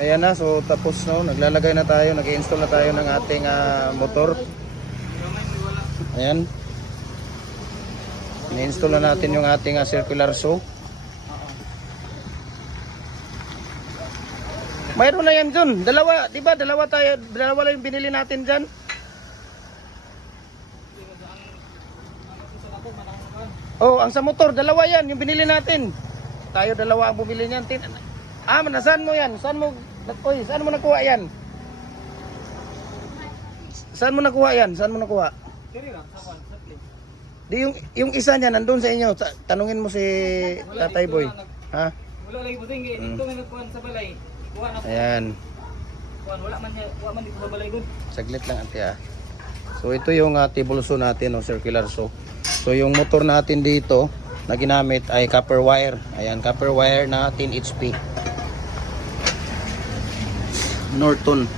Ayan na, so tapos no, naglalagay na tayo, nag-i-install na tayo ng ating motor. Ayan. Ni-install na natin yung ating circular saw. Mayroon na yan dun. Dalawa, di ba? Dalawa lang yung binili natin dyan. Oh, ang sa motor, dalawa yan, yung binili natin. Tayo dalawa ang bumili niyan. Nasaan mo yan? Saan mo nakuha yan? Saan mo nakuha yan? Saan mo nakuha? Di yung isa niya nandun sa inyo. Tanungin mo si Tatay Boy. Ha? Wala lagi po tingin. Dito may nagkuhan sa balay. Ayan. Wala man dito sa balay doon. Saglit lang ate. So ito yung table saw natin, circular saw. So yung motor natin dito na ginamit ay copper wire. Ayan, copper wire na 10 HP. Norton.